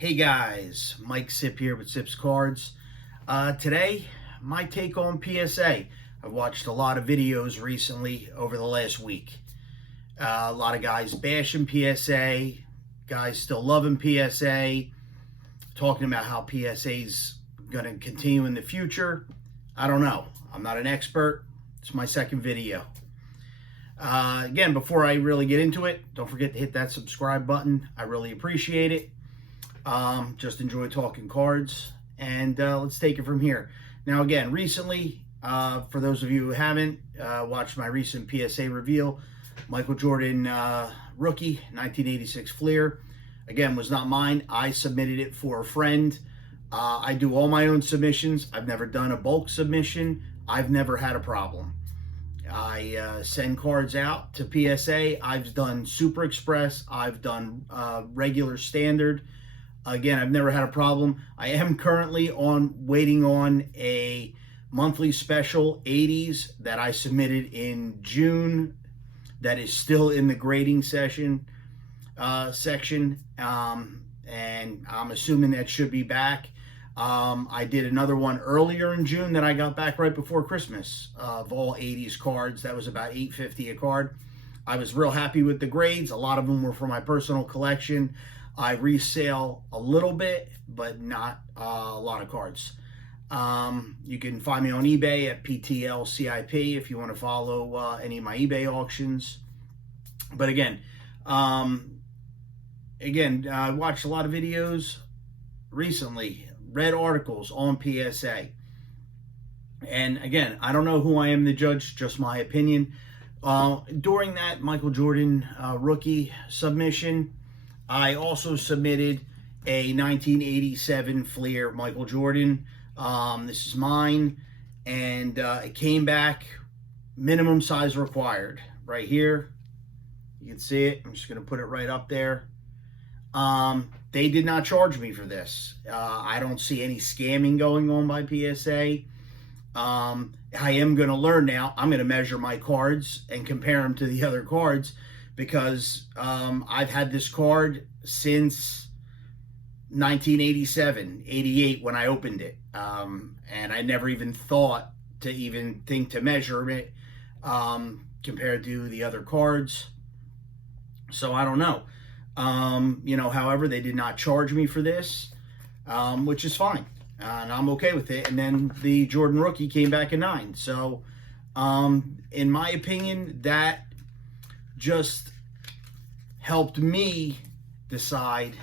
Hey guys, Mike Sip here with Sip's Cards. Today, my take on PSA. I've watched a lot of videos recently over the last week. A lot of guys bashing PSA, guys still loving PSA, talking about how PSA's going to continue in the future. I don't know. I'm not an expert. It's my second video. Again, before I really get into it, don't forget to hit that subscribe button. I really appreciate it. Just enjoy talking cards, and let's take it from here. Now, again, recently, for those of you who haven't watched my recent PSA reveal, Michael Jordan rookie 1986 Fleer, again, was not mine. I submitted it for a friend. I do all my own submissions. I've never done a bulk submission. I've never had a problem. I send cards out to PSA. I've done Super Express. I've done regular standard. Again, I've never had a problem. I am currently waiting on a monthly special 80s that I submitted in June that is still in the grading section, and I'm assuming that should be back. I did another one earlier in June that I got back right before Christmas of all 80s cards. That was about $8.50 a card. I was real happy with the grades. A lot of them were for my personal collection. I resale a little bit, but not a lot of cards. You can find me on eBay at PTLCIP if you want to follow any of my eBay auctions. But again, I watched a lot of videos recently, read articles on PSA. And again, I don't know who I am to judge, just my opinion. During that Michael Jordan rookie submission, I also submitted a 1987 Fleer Michael Jordan. This is mine, and it came back minimum size required. Right here, you can see it. I'm just going to put it right up there. They did not charge me for this. I don't see any scamming going on by PSA. I am going to learn now. I'm going to measure my cards and compare them to the other cards, because I've had this card since 1987, 88 when I opened it. And I never even thought to even think to measure it compared to the other cards. So I don't know. However, they did not charge me for this, which is fine. And I'm okay with it. And then the Jordan rookie came back a 9. So in my opinion, that just helped me decide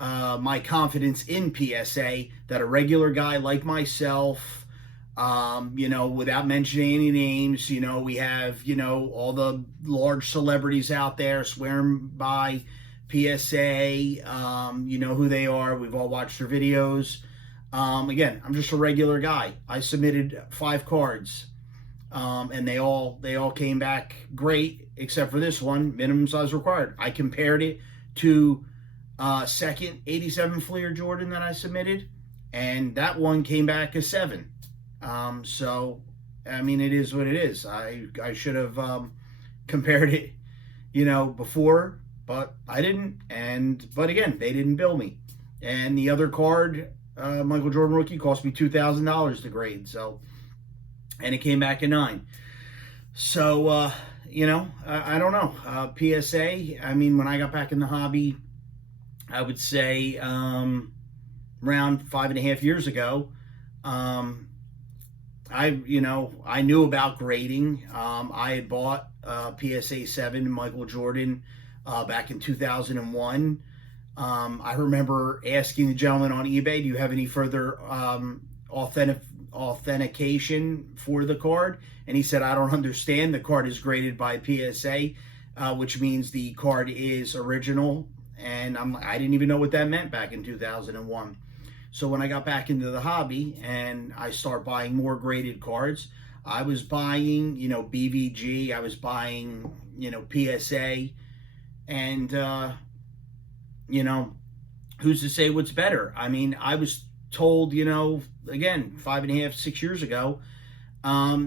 my confidence in PSA, that a regular guy like myself, without mentioning any names, we have, all the large celebrities out there swearing by PSA, you know who they are. We've all watched their videos. Again, I'm just a regular guy. I submitted 5 cards. And they all came back great, except for this one, minimum size required. I compared it to second 87 Fleer Jordan that I submitted, and that one came back a 7. So, I mean, it is what it is. I should have compared it, before, but I didn't. But again, they didn't bill me. And the other card, Michael Jordan rookie, cost me $2,000 to grade. So. And it came back a 9. So, I don't know. PSA, I mean, when I got back in the hobby, I would say around 5.5 years ago, I knew about grading. I had bought PSA 7 Michael Jordan back in 2001. I remember asking the gentleman on eBay, do you have any further authentication for the card? And he said, I don't understand. The card is graded by PSA, which means the card is original. And I didn't even know what that meant back in 2001. So when I got back into the hobby and I start buying more graded cards, I was buying, BVG, I was buying, PSA, and, who's to say what's better? I mean, I was told, again, 5.5, 6 years ago, a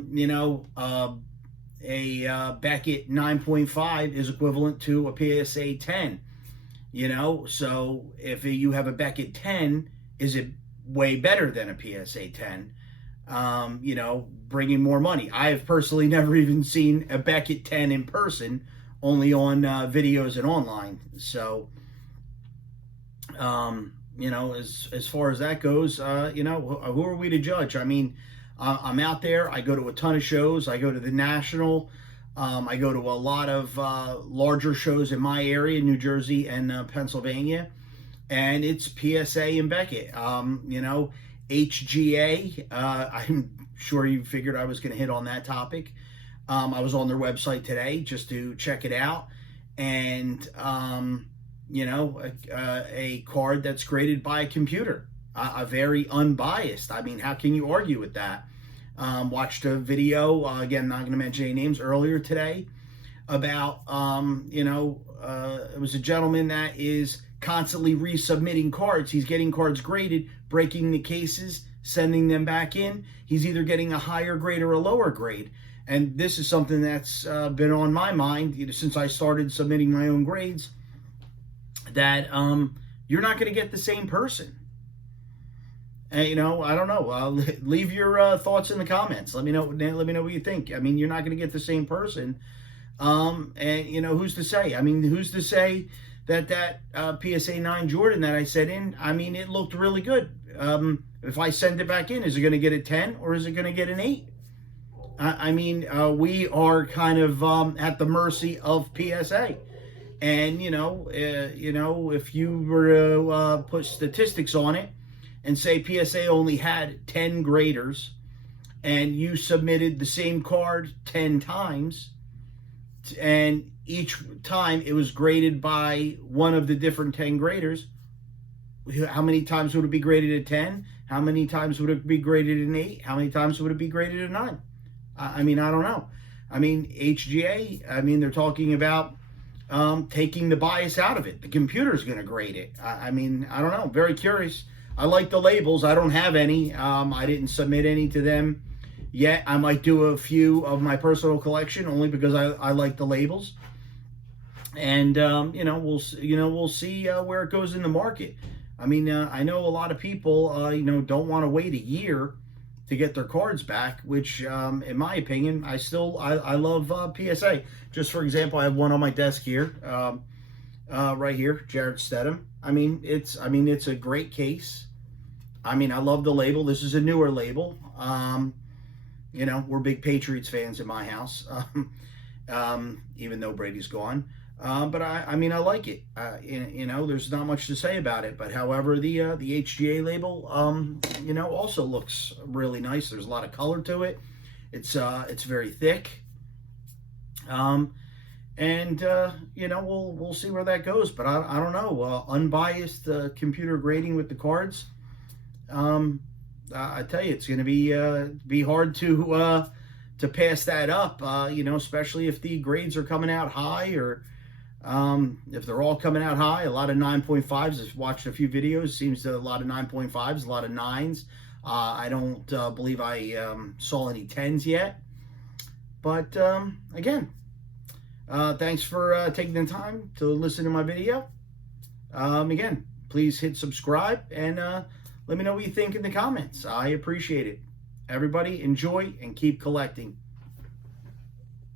Beckett 9.5 is equivalent to a PSA 10. So if you have a Beckett 10, is it way better than a PSA 10? Bringing more money. I have personally never even seen a Beckett 10 in person, only on videos and online. So, as far as that goes, who are we to judge? I mean, I'm out there. I go to a ton of shows. I go to the National. I go to a lot of larger shows in my area, New Jersey and Pennsylvania, and it's PSA and Beckett. HGA. I'm sure you figured I was going to hit on that topic. I was on their website today just to check it out, and a card that's graded by a computer, a very unbiased. I mean, how can you argue with that? Watched a video, again, not going to mention any names, earlier today about, it was a gentleman that is constantly resubmitting cards. He's getting cards graded, breaking the cases, sending them back in. He's either getting a higher grade or a lower grade. And this is something that's been on my mind since I started submitting my own grades, that you're not going to get the same person. And, I don't know. Leave your thoughts in the comments. Let me know what you think. I mean, you're not going to get the same person. Who's to say? I mean, who's to say that PSA 9 Jordan that I sent in, I mean, it looked really good. If I send it back in, is it going to get a 10 or is it going to get an 8? We are kind of at the mercy of PSA. And, if you were to put statistics on it and say PSA only had 10 graders and you submitted the same card 10 times, and each time it was graded by one of the different 10 graders, how many times would it be graded at 10? How many times would it be graded an 8? How many times would it be graded a 9? I don't know. HGA, they're talking about taking the bias out of it. The computer's going to grade it. I don't know. Very curious. I like the labels. I don't have any. I didn't submit any to them yet. I might do a few of my personal collection only because I like the labels. And we'll see where it goes in the market. I know a lot of people don't want to wait a year to get their cards back, which in my opinion, I love PSA. Just for example, I have one on my desk here, right here, Jared Stedham. It's a great case. I love the label. This is a newer label. We're big Patriots fans in my house, even though Brady's gone. But I like it. There's not much to say about it. But however, the HGA label, also looks really nice. There's a lot of color to it. It's very thick. We'll see where that goes. But I don't know. Unbiased computer grading with the cards. I tell you, it's going to be hard to pass that up. Especially if the grades are coming out high, or if they're all coming out high. A lot of 9.5s. I've watched a few videos. Seems that a lot of 9.5s, a lot of 9s. I don't believe I saw any 10s yet. But again, thanks for taking the time to listen to my video. Again, please hit subscribe and let me know what you think in the comments. I appreciate it. Everybody, enjoy and keep collecting.